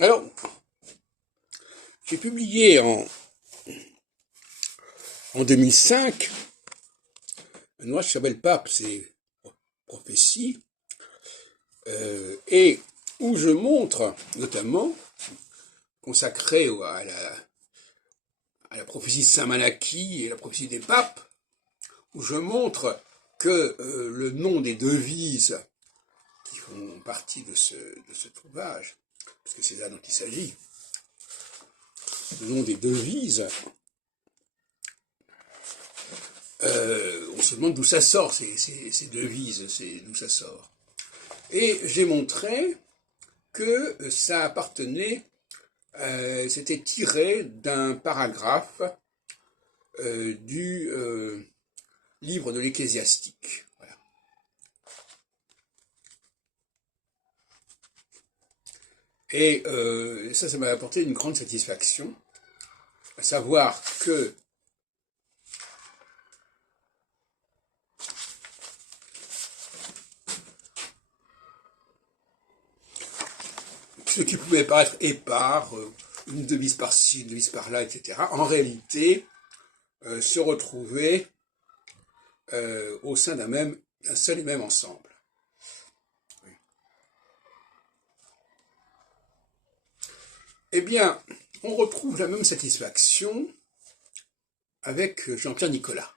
Alors, j'ai publié en 2005 un ouvrage qui s'appelle Pape, c'est prophétie, et où je montre, notamment, consacré à la prophétie de Saint Malachie et la prophétie des papes, où je montre que le nom des devises qui font partie de ce ouvrage, parce que c'est là dont il s'agit, le nom des devises, on se demande d'où ça sort, ces devises, d'où ça sort. Et j'ai montré que ça appartenait, c'était tiré d'un paragraphe du livre de l'Ecclésiastique. Voilà. Et ça m'a apporté une grande satisfaction, à savoir que ce qui pouvait paraître épars, une devise par-ci, une devise par-là, etc., en réalité, se retrouvait au sein d'un seul et même ensemble. Eh bien, on retrouve la même satisfaction avec Jean-Pierre Nicolas.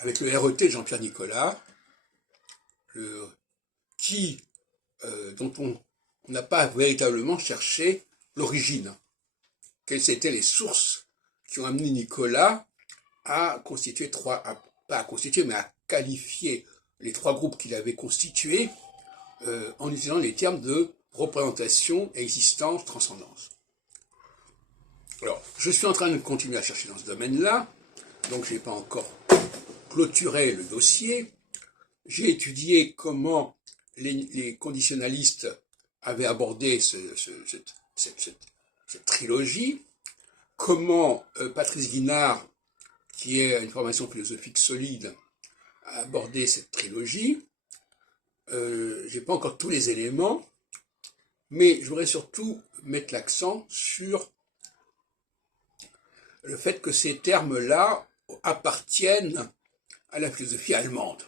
Avec le RET de Jean-Pierre Nicolas, dont on n'a pas véritablement cherché l'origine. Quelles étaient les sources qui ont amené Nicolas à constituer pas à constituer, mais à qualifier les trois groupes qu'il avait constitués en utilisant les termes de représentation, existence, transcendance. Alors, je suis en train de continuer à chercher dans ce domaine-là, donc je n'ai pas encore clôturé le dossier. J'ai étudié comment les conditionnalistes avaient abordé cette trilogie, comment Patrice Guinard, qui a une formation philosophique solide, a abordé cette trilogie. J'ai pas encore tous les éléments, mais je voudrais surtout mettre l'accent sur le fait que ces termes-là appartiennent à la philosophie allemande.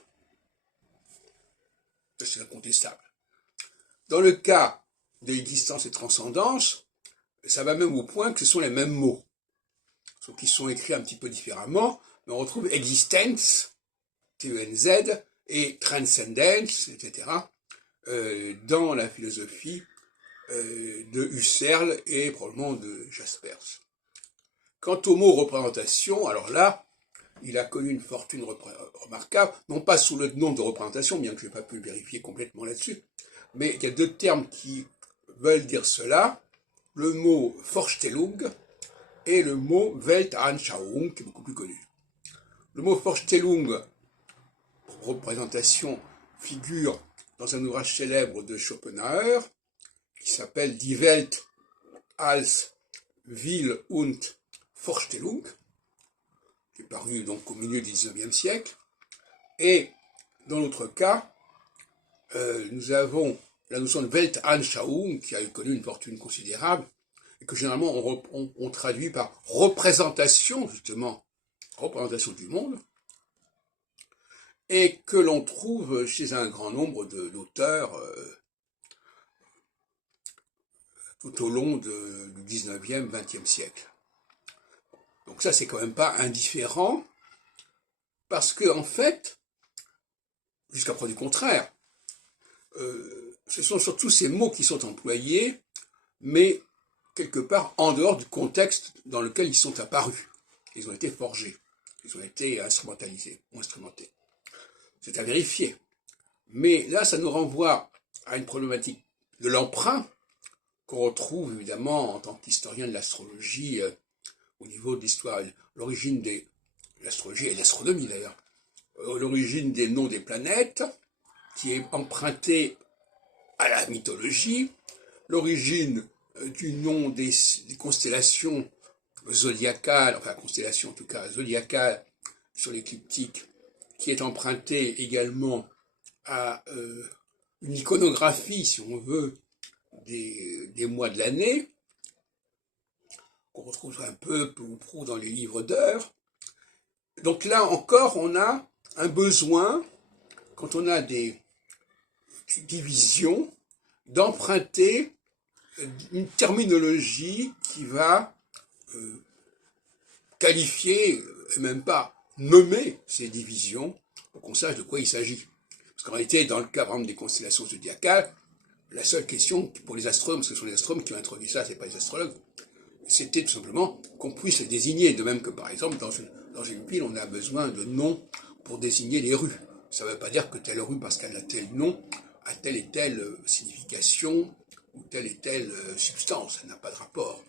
C'est incontestable. Dans le cas de l'existence et transcendance, ça va même au point que ce sont les mêmes mots, sauf qu'ils sont écrits un petit peu différemment, mais on retrouve existence, T-E-N-Z, et transcendence, etc., dans la philosophie de Husserl et probablement de Jaspers. Quant au mot représentation, alors là, il a connu une fortune remarquable, non pas sous le nom de représentation, bien que je n'ai pas pu le vérifier complètement là-dessus, mais il y a deux termes qui veulent dire cela, le mot Vorstellung et le mot Weltanschauung, qui est beaucoup plus connu. Le mot Vorstellung, représentation, figure dans un ouvrage célèbre de Schopenhauer, qui s'appelle Die Welt als Will und Vorstellung, qui est paru donc au milieu du XIXe siècle. Et dans l'autre cas, nous avons la notion de Weltanschauung, qui a connu une fortune considérable, et que généralement on traduit par représentation, justement, représentation du monde, et que l'on trouve chez un grand nombre d'auteurs tout au long du 19e, 20e siècle. Donc ça, c'est quand même pas indifférent, parce que, en fait, jusqu'à preuve du contraire, ce sont surtout ces mots qui sont employés, mais quelque part en dehors du contexte dans lequel ils sont apparus. Ils ont été forgés, ils ont été instrumentalisés ou instrumentés. C'est à vérifier. Mais là, ça nous renvoie à une problématique de l'emprunt qu'on retrouve évidemment en tant qu'historien de l'astrologie au niveau de l'histoire, l'origine de l'astrologie et de l'astronomie d'ailleurs, l'origine des noms des planètes qui est empruntée à la mythologie, l'origine du nom des constellations zodiacales, enfin constellations en tout cas zodiacales sur l'écliptique, qui est empruntée également à une iconographie, si on veut, des mois de l'année, qu'on retrouve un peu ou prou dans les livres d'heures. Donc là encore, on a un besoin, quand on a des divisions, d'emprunter une terminologie qui va qualifier, et même pas nommer ces divisions, pour qu'on sache de quoi il s'agit. Parce qu'en réalité, dans le cas, par exemple, des constellations zodiacales, la seule question pour les astronomes, parce que ce sont les astronomes qui ont introduit ça, c'est pas les astrologues, c'était tout simplement qu'on puisse les désigner. De même que, par exemple, dans une ville, on a besoin de noms pour désigner les rues. Ça ne veut pas dire que telle rue, parce qu'elle a tel nom, a telle et telle signification, ou telle et telle substance. Ça n'a pas de rapport.